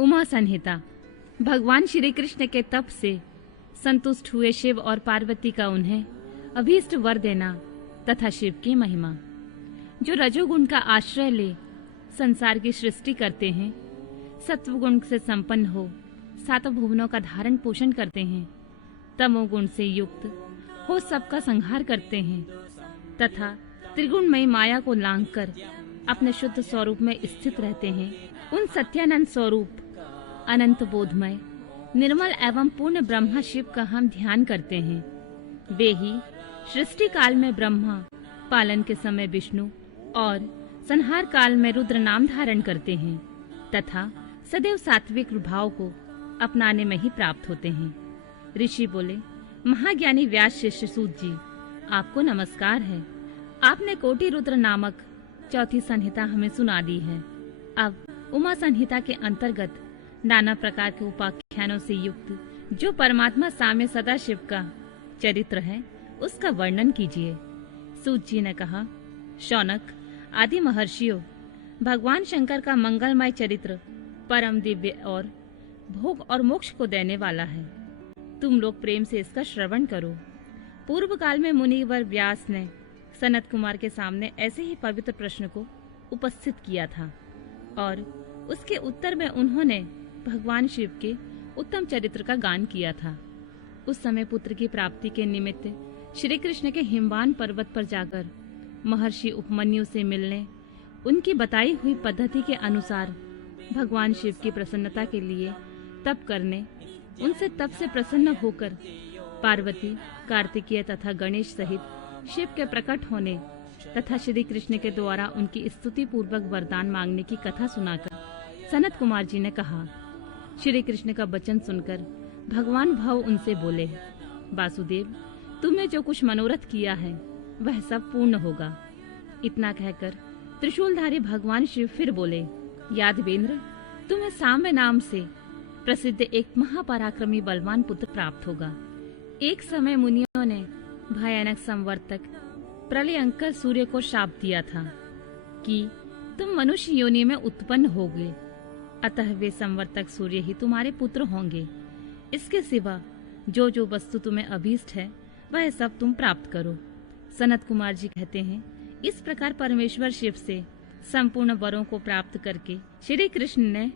उमा संहिता। भगवान श्री कृष्ण के तप से संतुष्ट हुए शिव और पार्वती का उन्हें अभीष्ट वर देना तथा शिव की महिमा। जो रजोगुण का आश्रय ले संसार की सृष्टि करते हैं, सत्वगुण से संपन्न हो सातों भुवनों का धारण पोषण करते हैं, तमोगुण से युक्त हो सबका संहार करते हैं तथा त्रिगुणमयी माया को लांघकर अपने शुद्ध स्वरूप में स्थित रहते हैं, उन सत्यानंद स्वरूप अनंत बोधमय निर्मल एवं पूर्ण ब्रह्मा शिव का हम ध्यान करते हैं। वे ही सृष्टि काल में ब्रह्मा, पालन के समय विष्णु और संहार काल में रुद्र नाम धारण करते हैं तथा सदैव सात्विक भाव को अपनाने में ही प्राप्त होते हैं। ऋषि बोले, महाज्ञानी व्यास शिष्य सूत जी, आपको नमस्कार है। आपने कोटि रुद्र नामक चौथी संहिता हमें सुना दी है। अब उमा संहिता के अंतर्गत नाना प्रकार के उपाख्यानों से युक्त जो परमात्मा साम्य सदाशिव का चरित्र है, उसका वर्णन कीजिए। सूत जी ने कहा, शौनक आदि महर्षियों, भगवान शंकर का मंगलमय चरित्र परम दिव्य और भोग और मोक्ष को देने वाला है। तुम लोग प्रेम से इसका श्रवण करो। पूर्व काल में मुनिवर व्यास ने सनत कुमार के सामने ऐसे ही पवित्र प्रश्न को उपस्थित किया था और उसके उत्तर में उन्होंने भगवान शिव के उत्तम चरित्र का गान किया था। उस समय पुत्र की प्राप्ति के निमित्त श्री कृष्ण के हिमवान पर्वत पर जाकर महर्षि उपमन्यु से मिलने, उनकी बताई हुई पद्धति के अनुसार भगवान शिव की प्रसन्नता के लिए तप करने, उनसे तप से प्रसन्न होकर पार्वती, कार्तिकेय तथा गणेश सहित शिव के प्रकट होने तथा श्री कृष्ण के द्वारा उनकी स्तुति पूर्वक वरदान मांगने की कथा सुनाकर सनत कुमार जी ने कहा। श्री कृष्ण का वचन सुनकर भगवान भव उनसे बोले, वासुदेव, तुमने जो कुछ मनोरथ किया है वह सब पूर्ण होगा। इतना कहकर त्रिशूलधारी भगवान शिव फिर बोले, यादवेंद्र, तुम्हें साम्य नाम से प्रसिद्ध एक महापराक्रमी बलवान पुत्र प्राप्त होगा। एक समय मुनियों ने भयानक संवर्तक प्रलयंकर सूर्य को शाप दिया था कि तुम मनुष्य योनि में उत्पन्न होगे, अतः वे संवर्तक सूर्य ही तुम्हारे पुत्र होंगे। इसके सिवा जो जो वस्तु तुम्हें अभीष्ट है वह सब तुम प्राप्त करो। सनत कुमार जी कहते हैं, इस प्रकार परमेश्वर शिव से संपूर्ण वरों को प्राप्त करके श्री कृष्ण ने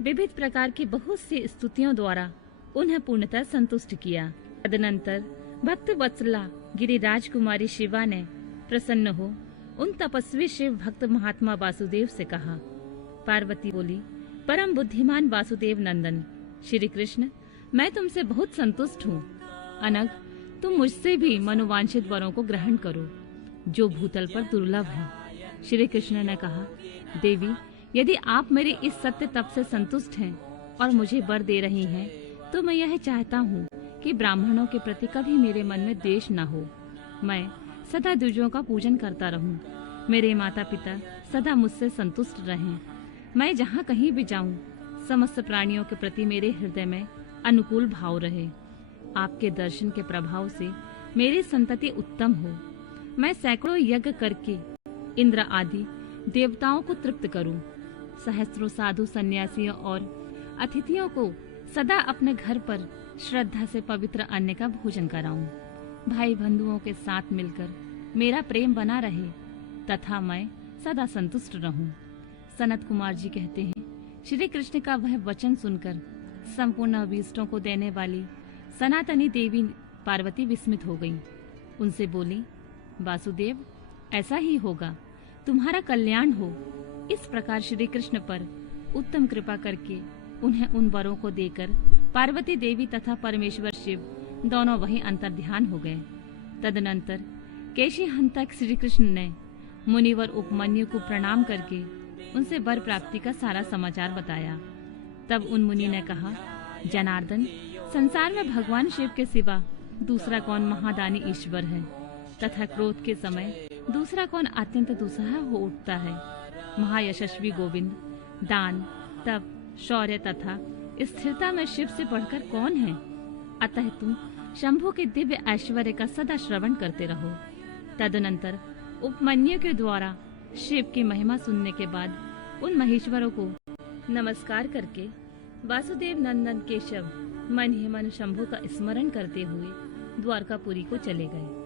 विविध प्रकार की बहुत सी स्तुतियों द्वारा उन्हें पूर्णतः संतुष्ट किया। तदनंतर भक्त वत्सला गिरिराज कुमारी शिवा ने प्रसन्न हो उन तपस्वी शिव भक्त महात्मा वासुदेव से कहा। पार्वती बोली, परम बुद्धिमान वासुदेव नंदन श्री कृष्ण, मैं तुमसे बहुत संतुष्ट हूँ। अनग, तुम मुझसे भी मनोवांछित वरों को ग्रहण करो जो भूतल पर दुर्लभ है। श्री कृष्ण ने कहा, देवी, यदि आप मेरे इस सत्य तप से संतुष्ट हैं और मुझे वर दे रही हैं, तो मैं यह चाहता हूँ कि ब्राह्मणों के प्रति कभी मेरे मन में द्वेष न हो। मैं सदा द्विजों का पूजन करता रहूं। मेरे माता पिता सदा मुझसे संतुष्ट रहें। मैं जहाँ कहीं भी जाऊं, समस्त प्राणियों के प्रति मेरे हृदय में अनुकूल भाव रहे। आपके दर्शन के प्रभाव से मेरी संतति उत्तम हो। मैं सैकड़ों यज्ञ करके इंद्र आदि देवताओं को तृप्त करूं। सहस्त्रों साधु सन्यासियों और अतिथियों को सदा अपने घर पर श्रद्धा से पवित्र अन्न का भोजन कराऊं। भाई बंधुओं के साथ मिलकर मेरा प्रेम बना रहे तथा मैं सदा संतुष्ट रहूं। सनत कुमार जी कहते हैं, श्री कृष्ण का वह वचन सुनकर संपूर्ण अभीष्टों को देने वाली सनातनी देवी पार्वती विस्मित हो गई। उनसे बोली, वासुदेव, ऐसा ही होगा, तुम्हारा कल्याण हो। इस प्रकार श्री कृष्ण पर उत्तम कृपा करके उन्हें उन वरों को देकर पार्वती देवी तथा परमेश्वर शिव दोनों वहीं अंतर्ध्यान हो गए। तदनंतर केशी हंतक श्री कृष्ण ने मुनिवर उपमन्यु को प्रणाम करके उनसे वर प्राप्ति का सारा समाचार बताया। तब उन मुनि ने कहा, जनार्दन, संसार में भगवान शिव के सिवा दूसरा कौन महादानी ईश्वर है तथा क्रोध के समय दूसरा कौन अत्यंत दुस्सह हो उठता है। महायशस्वी गोविंद दान, तप, शौर्य तथा स्थिरता में शिव से बढ़कर कौन है। अतः तुम शंभु के दिव्य ऐश्वर्य का सदा श्रवण करते रहो। तदनंतर उपमन्यु के द्वारा शिव की महिमा सुनने के बाद उन महेश्वरों को नमस्कार करके वासुदेव नंदन केशव मन ही मन शंभु का स्मरण करते हुए द्वारकापुरी को चले गए।